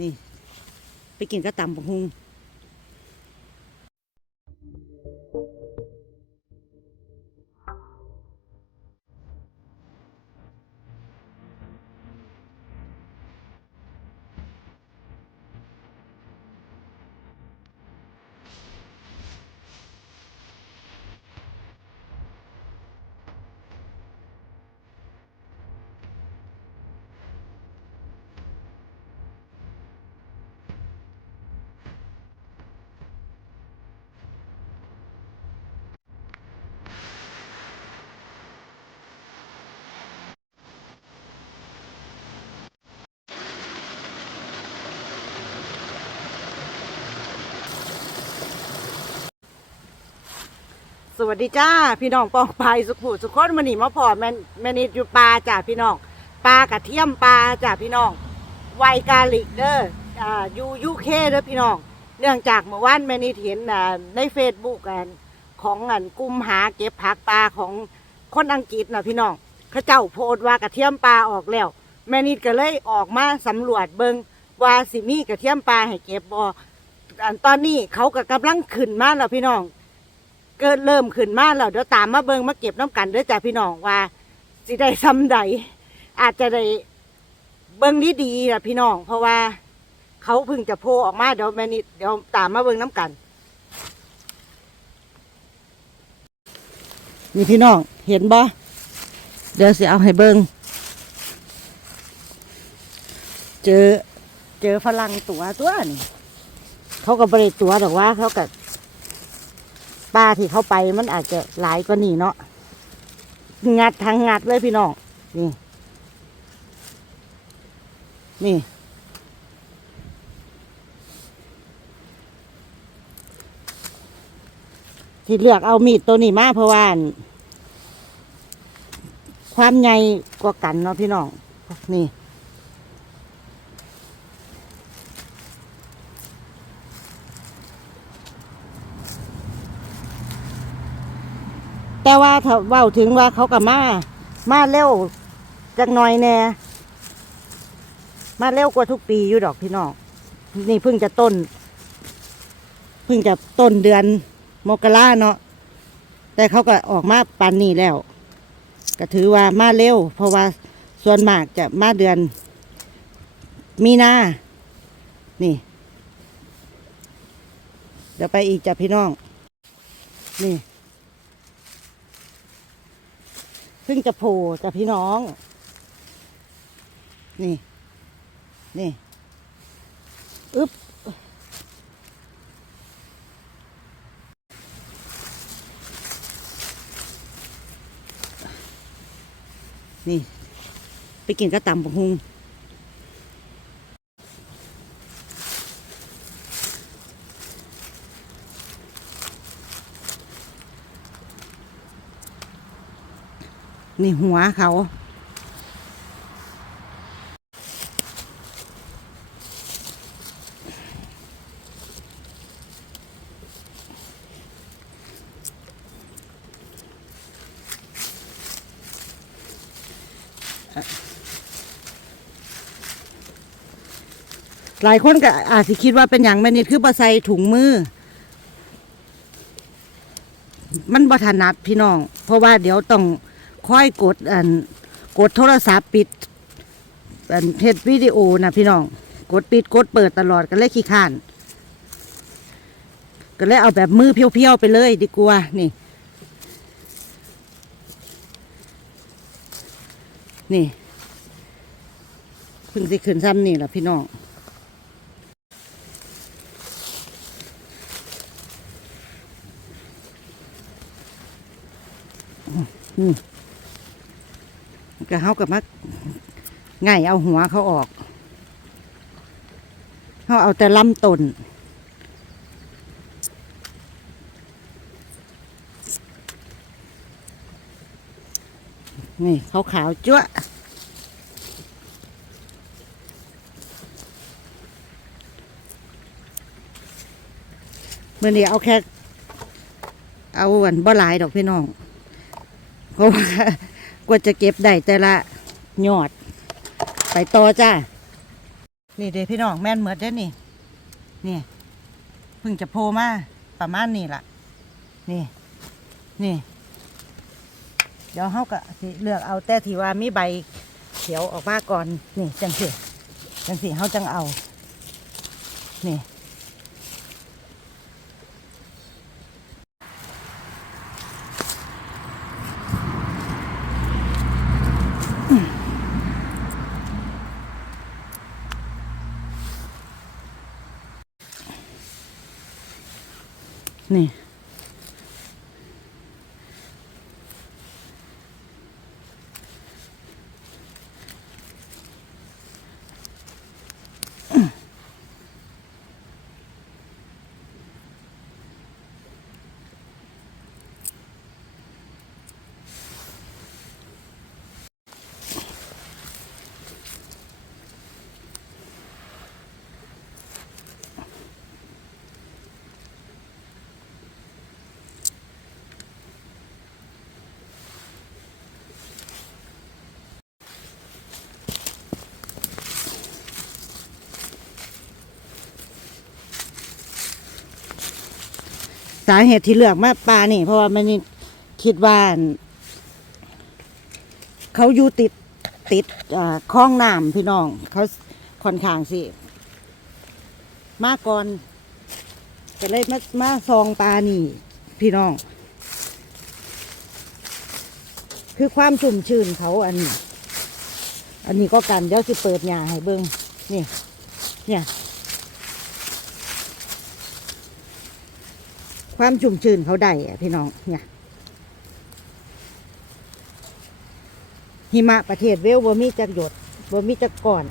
นี่ ไปกินก็ตำบักฮุง สวัสดีจ้าพี่น้องปองปายสุขุสุขคนมาหนีมาพอแมนแมนิดอยู่ปลาจ้าพี่น้องปลากระเทียมปลาจ้าพี่น้องไวกาลิกเด้ออ่ายูยูเคเด้อพี่น้องเนื่องจากเมื่อวานแมนิดเห็นอ่าในเฟซบุ๊กกันของอันกลุ่มหาเก็บผักปลาของคนอังกฤษนะพี่น้องเขาเจ้าโพสต์ว่ากระเทียมปลาออกแล้ว แมนิดก็เลยออกมาสำรวจเบิงว่าสิมีกระเทียมปลาให้เก็บบ่อันตอนนี้เขาก็กำลังขึ้นมาแล้วพี่น้อง เกิดเริ่มขึ้นมาแล้วเดี๋ยวตามมาเบิงมาเก็บน้ำกันเด้อจ้ะพี่น้องว่าสิได้ซ้ำใดอาจจะได้เบิงดีดีนะพี่น้อง เพราะว่าเขาพิ่งจะโผล่ออกมาเดี๋ยวแม่นิดเดี๋ยวตามมาเบิงน้ำกันนี่พี่น้องเห็นบ่เดี๋ยวสิเอาให้เบิงเจอเจอฝรั่งตัวตัวนี่เขาก็บริตัวหรอกว่าเขากับ ปลาที่เข้าไปมันอาจจะหลายกว่านี้เนาะงัดทางงัดเลยพี่น้องนี่ นี่ที่เลือกเอามีดตัวนี้มาเพราะว่าความใหญ่กว่ากันเนาะพี่น้อง นี่ แต่ว่าถ้าเว้าถึงว่าเขากับมามาเร็วจักหน่อยแน่มาเร็วกว่าทุกปีอยู่ดอกพี่น้องนี่เพิ่งจะต้น เพิ่งจะต้นเดือนมกราเนาะแต่เขาก็ออกมาปานนี้แล้ว ก็ถือว่ามาเร็ว เพราะว่าส่วนมากจะมาเดือน มีนานี่ เดี๋ยวไปอีกจ้ะพี่น้อง นี่ เพิ่งจะโผล่จากพี่น้อง นี่ นี่อึ๊บนี่ ไปกินกระตำบักฮุง นี่หัวเขา หลายคนก็อาจสิคิดว่าเป็นอย่างแม่นิดคือบ่ใส่ถุงมือ มันบ่ถนัดพี่น้อง เพราะว่าเดี๋ยวต้อง ค่อยกดอันกดโทรศัพท์ปิดอันเฮ็ดวิดีโอนะพี่น้อง กดปิดกดเปิดตลอดก็เลยขี้ข้าน ก็เลยเอาแบบมือเพียวๆไปเลยดีกว่านี่ นี่เพิ่งสิขึ้นซ้ำนี่แหละพี่น้องอืม ก็เขากับมักง่ายเอาหัวเขาออกเขาเอาแต่ลำต้นนี่เขาขาวจ้วะเมื่อนี้เอาแค่ เอาอันบ่หลายดอกพี่น้อง เพราะว่า กว่าจะเก็บได้แต่ละยอด ไปต่อจ้า นี่เด้พี่น้องแม่นเหมือดเด้นี่ นี่เพิ่งจะโผล่มาประมาณนี้ล่ะ นี่ นี่ เดี๋ยวเฮาก็สิเลือกเอาแต่ที่ว่ามีใบเขียวออกมาก่อน นี่จังสิจังสิเฮาจังเอา นี่ สาเหตุที่เลือกมาปลานี่ เพราะว่ามันคิดว่า เขาอยู่ติดติดอ่าคลองน้ำพี่น้อง เขาค่อนข้างสิ มาก่อนก็เลยมามาซองปลานี่ พี่น้อง คือความชุ่มชื่นเขาอันนี้อันนี้ก็กันเดี๋ยวสิเปิดหญ้าให้เบิ้งนี่ เนี่ย ความชุ่มชื้นเขาได้พี่น้องเนี่ยหิมะประเทศเวลบ่มีจักหยดบ่มีจักก่อน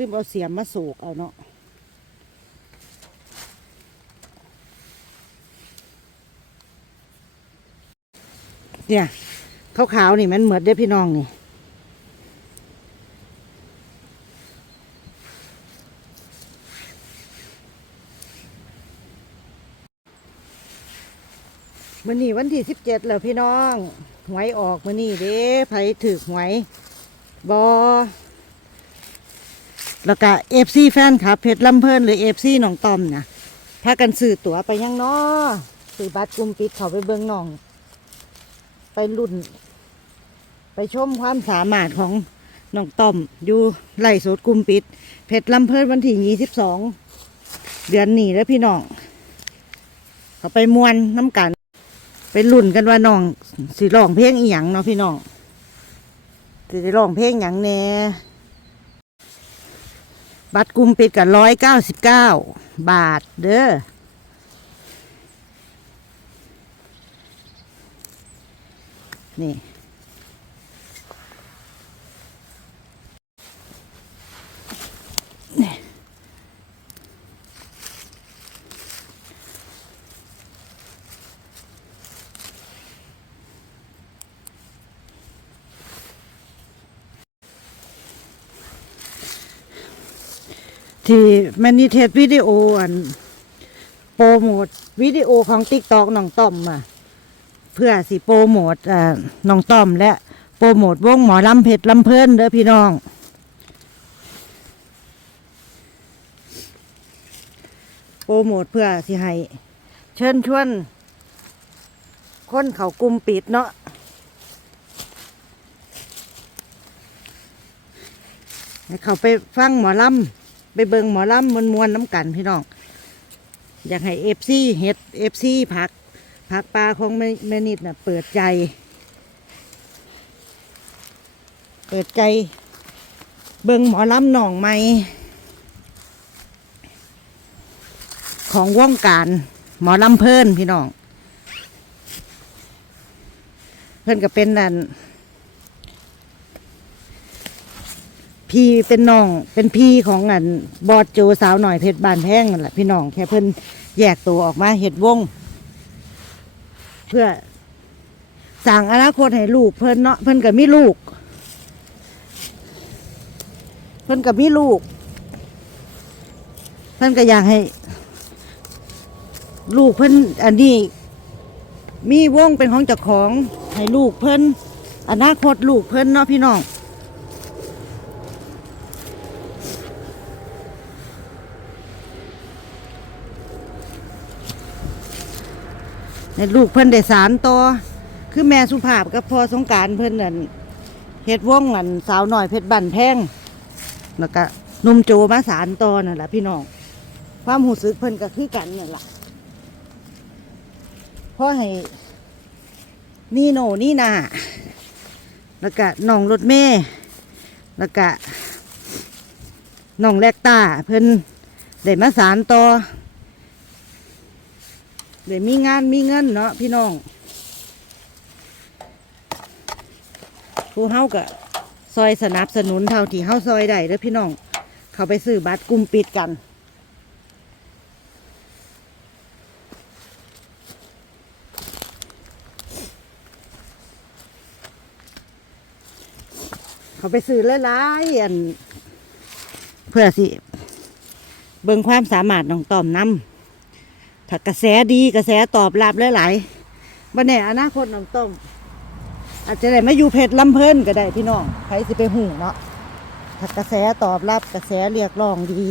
ลืมเอาเสียมมาสูกเอาเนาะเนี่ยขาวๆนี่มันเหมือนเด้พี่น้องนี่มื่อนี้วันที่สิบเจ็ดแล้วพี่น้อง หวยออกมื่อนี้เด้ไผถือหวยบอ แล้วก็เอฟซีแฟนครับเพชรลำเพลินหรือเอฟซีหนองตอมนะพากันซื้อตั๋วไปยังน้อซื้อบัตรกลุ่มปิดเขาไปเบิ้งนอง ไปรุ่น ไปชมความสามารถของหนองตอม อยู่ไหลสดกลุ่มปิด เพชรลำเพลินวันที่ยี่สิบสองเดือนนี้แล้วพี่น้องเขาไปมวนน้ำกัน ไปลุ่นกันว่าน้องสิร้องเพลงอีหยังเนาะพี่น้องสิร้องเพลงหยังแน่ บัตรกลุ่มปิดกับร้อยเก้าสิบเก้าบาทเด้อนี่ ที่แมนนิเทศวิดีโออันโปรโมทวิดีโอของติ๊กตอกน้องต้อมอะเพื่อสิโปรโมทอ่าน้องต้อม และโปรโมทวงหมอลำเพชรลำเพลินเด้อพี่น้องโปรโมทเพื่อสิให้เชิญชวน คนเขากลุ่มปิดเนาะให้เขาไปฟังหมอลำ ไปเบิงหมอลำมวนมวนน้ำกันพี่น้อง อยากให้เอฟซีเฮ็ดเอฟซีผักผักปลาของแม่แม่นิดน่ะเปิดใจ เปิดใจ เบิงหมอลำหนองใหม่ของว่องการหมอลำเพิ่นพี่น้อง เพิ่นก็เป็นนั่น พี่เป็นน้องเป็นพี่ของอันบอดโจสาวหน่อยเพชรบานแพงนั่นแหละพี่น้องแค่เพิ่นแยกตัวออกมาเห็ดวง เพื่อสั่งอนาคตให้ลูก เพิ่นเนาะเพิ่นก็มีลูก เพิ่นก็มีลูก เพิ่นก็อยากให้ ลูกเพิ่นอันนี้ มีวงเป็นของเจ้าของให้ลูกเพิ่นอนาคตลูกเพิ่นเนาะพี่น้อง ในลูกเพิ่นได้สารต่อคือแม่สุภาพกับพ่อสงการเพิ่นนั่นเฮ็ดวงอันสาวหน่อยเพชรบันแพงแล้วก็นุ่มโจมาสารต่อนั่นแหละพี่น้องความหูสึกเพิ่นก็คือกันนี่แหละพ่อให้นี่โนนี่นาแล้วก็น้องรถเมย์แล้วก็น้องแลกตาเพิ่นได้มาสารต่อ เดี๋ยวมีงานมีเงินเนาะพี่น้องผู้เฮาก็ซอยสนับสนุนเท่าที่เฮาซอยได้เด้อพี่น้อง เขาไปซื้อบัตรกลุ่มปิดกันเขาไปซื้อหลายๆอันเพื่อสิ เบิ่งความสามารถน้องต้อมนำ ถ้ากระแสดีกระแสตอบรับหลายๆวันนี้อนาคตน้องต้ม อาจจะได้มาอยู่เพชรลำเพลินก็ได้พี่น้องใครสิไปหูเนาะถ้ากระแสตอบรับกระแสเรียกร้องดี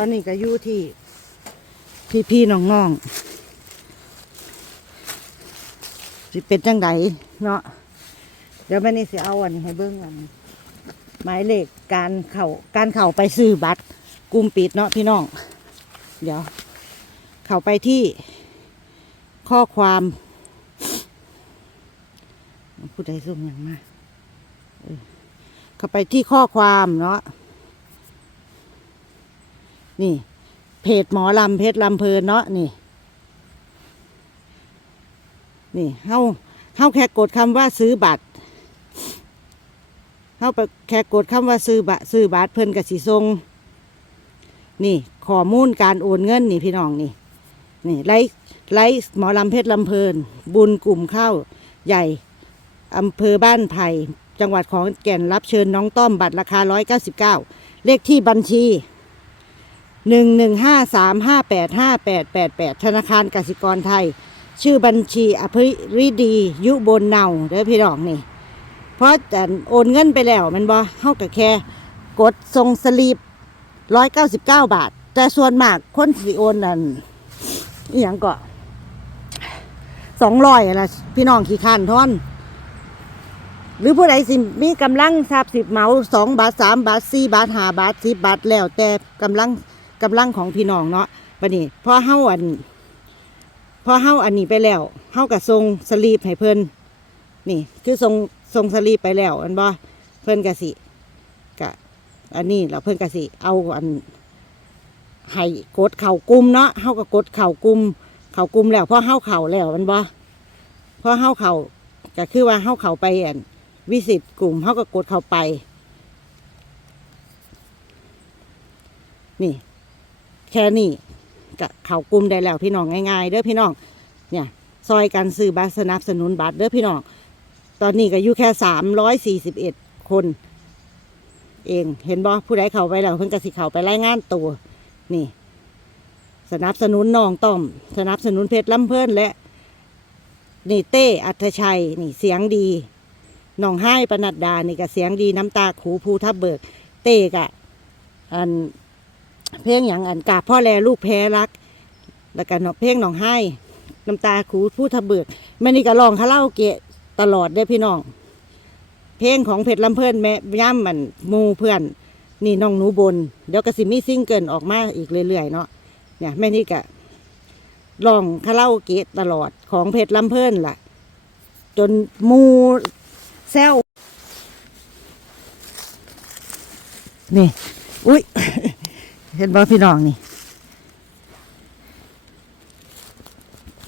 อนนี้ก็อยู่ที่พี่พี่น้องน้องสิเป็นจังไดเนาะเดี๋ยวแม่นี่สิเอาอันนี้ให้เบิ้งอันหมายเลขการเข่าการเข่าไปซื้อบัตรกลุ่มปิดเนาะพี่น้อง เดี๋ยว เข้าไปที่ข้อความผู้ใดส่งอย่างมาเออเข้าไปที่ข้อความเนาะ นี่ เพจหมอลำเพจลำเพลินเนาะนี่ นี่เฮาเฮาแค่กดคำว่าซื้อบัตรเฮาไปแค่กดคำว่าซื้อบัตรซื้อบัตรเพิ่นกับสีทรงนี่ข้อมูลการโอนเงินนี่พี่น้องนี่ นี่ไลฟ์ไลฟ์หมอลำเพชรลำเพลิน บุญกลุ่มข้าวใหญ่อำเภอบ้านไผ่จังหวัดของแก่นรับเชิญน้องต้อมบัตรราคา 199 เลขที่บัญชี หนึ่งหนึ่งห้าสามห้าแปดห้าแปดแปดแปดธนาคารกสิกรไทย ชื่อบัญชีอภิริดี ยุบนเนาเด้อพี่น้องนี่ เพราะแต่โอนเงินไปแล้วมันบ่เฮากับแค่ กดส่งสลีปร้อยเก้าสิบเก้าบาท แต่ส่วนมากคนสิโอนนั่นอหย่างก็สองร้อยละพี่น้องขี้ข้านท่อน หรือผู้ใดสิมีกำลังทราบสิบเหมาสองบาทสามบาทสี่บาทห้าบาทสิบบาทแล้วแต่กำลัง กำลังของพี่น้องเนาะบัดนี้พอเฮาอันพอเฮาอันนี้ไปแล้วเฮากับทรงสลีปให้เพิ่นนี่ คือทรงทรงสลีปไปแล้วอันบ่เพิ่นกะสิกะอันนี้แล้วเพิ่นกะสิเอาอันให้กดเข่ากุมเนาะเฮาก็กดเข่ากุม เข่ากุมแล้วพอเฮาเข่าแล้วมันบ่พอเฮาเข่าก็คือว่าเฮาเข่าไปอันวิสิตกลุ่มเขาก็กดเข้าไป นี่ แค่นี้ก็เขากลุ่มได้แล้วพี่น้องง่ายๆเด้อพี่น้องเนี่ยซอยกันซื้อบัตรสนับสนุนบัตรเด้อพี่น้องตอนนี้ก็อยู่แค่สามร้อยสี่สิบเอ็ดคน เองเห็นบ่ผู้ใดเข้าไปแล้วเพิ่นก็สิเข้าไปรายงานตัวนี่ สนับสนุนน้องต้อม สนับสนุนเพชรลำเพิ่นและนี่เต้อัธชัยนี่เสียงดีน้องไห้ปนัดดานี่ก็เสียงดีน้ำตาขูภูทับเบิก เต้กะอัน เพลงอย่างอันกาบพ่อแลลูกแพ้รัก แล้วก็เพลงน้องไห้น้ำตาขูภูทับเบิกแม่นี่ก็ร้องคาราโอเกะตลอดเด้พี่น้อง เพลงของเพชรลำเพิ่นแม่ย่ำมันมูเพื่อน นี่น้องหนูบน เดี๋ยวก็สิมีซิ่งเกิลออกมาอีกเรื่อยๆเนาะเนี่ยแม่นี่กะลองคาราโอเกะตลอดของเพชรลำเพิ่นล่ะ จนมูแซวนี่ อุ้ย เห็นบ่พี่น้องนี่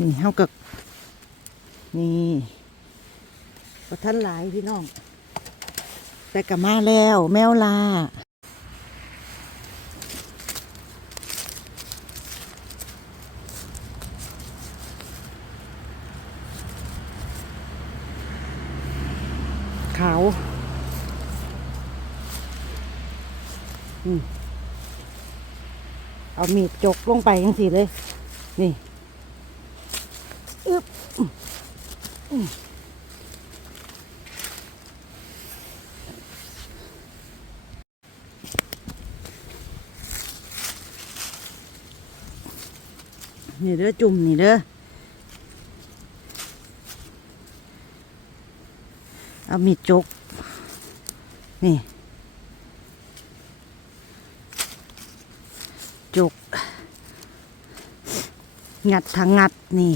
นี่เฮากับนี่ก็ท่านหลายพี่น้อง แต่กลับมาแล้ว แมวลา ขาวอืม เอามีดจกลงไปยังสิเลย นี่อึบอืมอืมนี่เด้อจุ่มนี่เด้อเอามีดจก นี่ จก งัดทางงัดนี่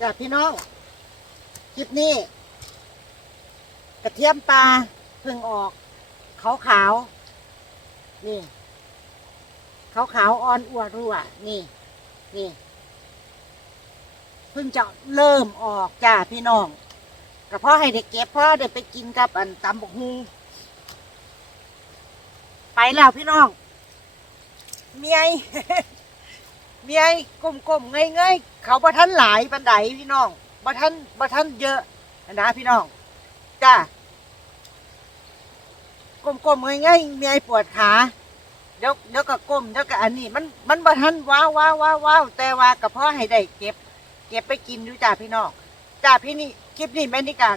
จ้ะพี่น้อง คลิปนี้ กระเทียมปลาเพิ่งออก ขาวขาวๆนี่ ขาวขาวๆอ่อนอัวรัวนี่ นี่ เพิ่งจะเริ่มออกจ้าพี่น้องก็เพาะให้เด็กเก็บเพราะเด็กไปกินกับอันตำบกฮู ไปแล้วพี่น้อง เมียเมียกลมๆง่ายๆเขาบ่ทันหลายปันไดพี่น้องบ่ทันบ่ทันเยอะนะพี่น้องจ้ากลมๆง่ายๆเมียปวดขาเดี๋ยวเดี๋ยวก็ก้มเดี๋ยวก็อันนี้ มันมันบ่ทันว้าวว้าวว้าวว้าวแต่ว่าก็เพาะให้ได้เก็บ เก็บไปกินดูจ้าพี่น้องจ้าพี่นี่คลิปนี้แม่นิกา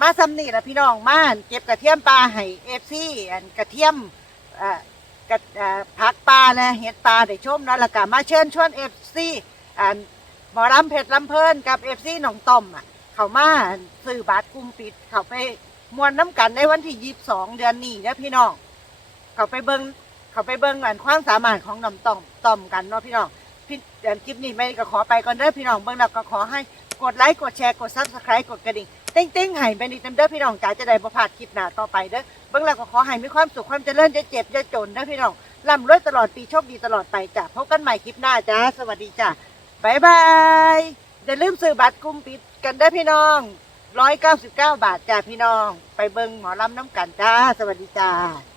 มาซ้ำนี่ละพี่น้องมาเก็บกระเทียมปลาให้เอฟซีอันกระเทียม อ่ากระอ่าผักปลานะเห็ดปลาได้ชมนะแล้วก็มาเชิญชวนเอฟซีอันหมอลำเพชรลำเพลินกับเอฟซีหนองต้อมอะเขามาซื้อบัตรกลุ่มปิด เขาไปมวนน้ำกันในวันที่ยี่สิบสองเดือนนี้นะพี่น้อง เขาไปเบิงเขาไปเบิงอันความสามารถของหนองต้อมต้อมกันเนาะพี่น้องพี่เดี๋ยวคลิปนี้แม่ก็ขอไปก่อนเด้อพี่น้องเบื้งหลังก็ขอให้กดไลค์กดแชร์กดซับสไครต์กดกระดิ่ง เต้งเต้งๆให้ไปนิดนึงเด้อพี่น้องจ๋าจะได้บ่พลาดคลิปหน้าต่อไปเด้อเบื้องหลังก็ขอให้มีความสุขความเจริญจะเจ็บจะจนเด้อพี่น้องร่ำรวยตลอดปีโชคดีตลอดไปจ้ะพบกันใหม่คลิปหน้าจ้าสวัสดีจ้ะบายบายอย่าลืมซื้อบัตรกลุ่มปิดกันได้พี่น้องร้อยเก้าสิบเก้าบาทจ้าพี่น้อง ไปเบิงหมอลำน้ำกันจ้า สวัสดีจ้า